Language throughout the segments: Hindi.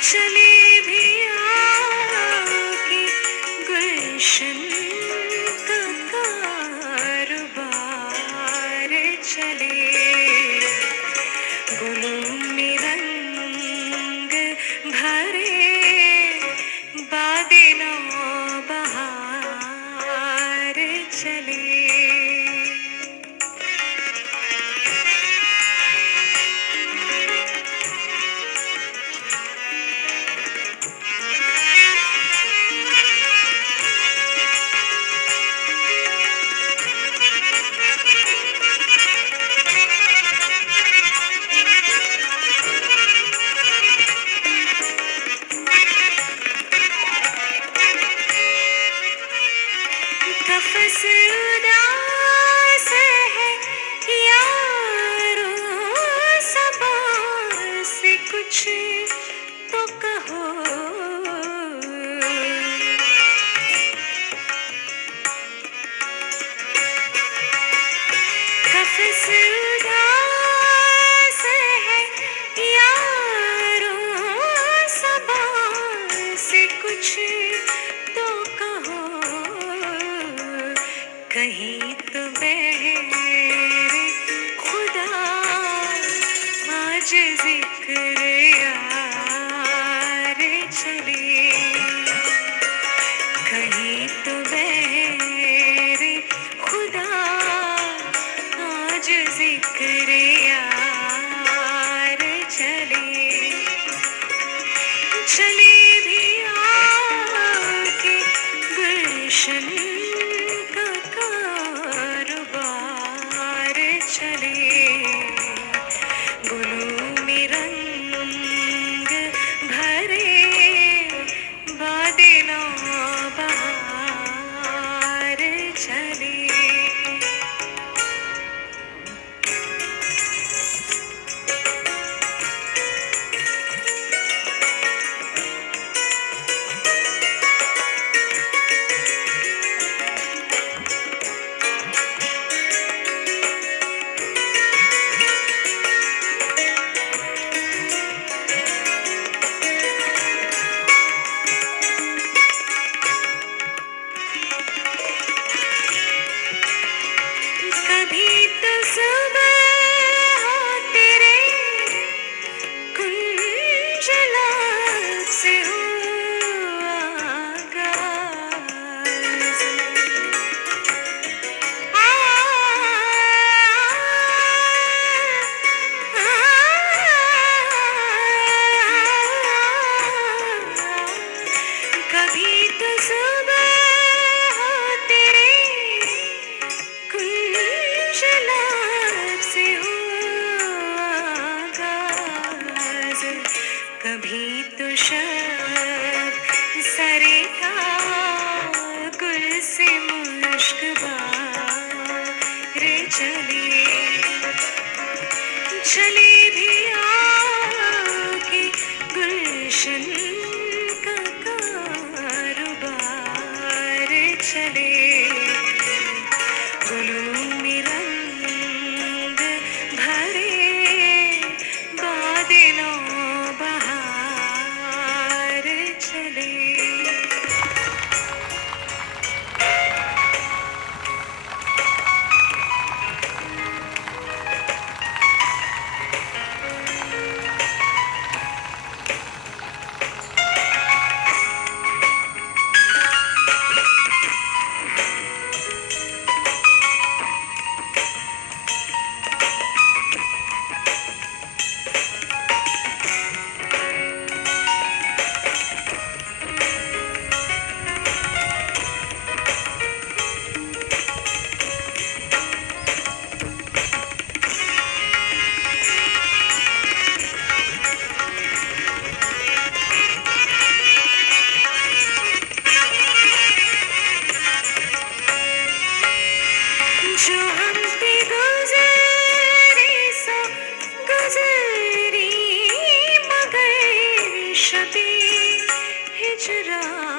चले भी आके गुलशन का कारोबार चले, गुलों में रंग भरे बादे नौबहार चले। कफ़स उदास है यारो, सबा से कुछ तो कहो। कफ़स उदास है यारो, सबा से कुछ तो कहो। कहीं तो बहरे खुदा आज जिक्र यार चले, कहीं तो बहरे खुदा आज जिक्र यार चले। चले भी आके गुलशन का कारोबार चले, गुलों में रंग भरे बादे नौबहार चले। कभी तो सुबह हो तेरे कुंज लाब से हो आगाज़। आ, आ, कभी तो सुबह हो तेरे कुंज लाब से हो आगाज़। कभी तो शब सरे का गुल से मुश्क बारे चले, चले भी आके गुलशन का कारोबार चले, गुलों में रंग भरे बादे नौबहार चले। जो हम पे गुज़री सो गुज़री, मगर शबे हिजरां।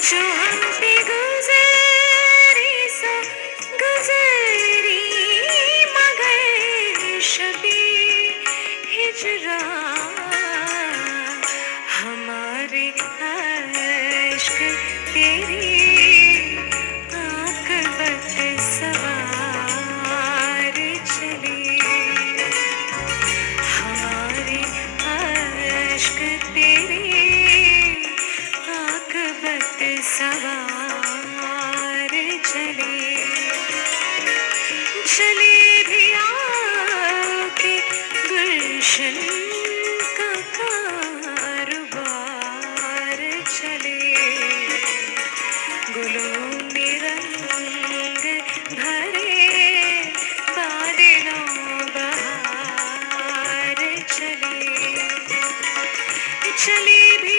जो हम पे गुज़री तेरी आकबत सवार चले चले भी आके गुलशन का कारोबार चले गुलों में रंग भरे बादलों बहार चले चले भी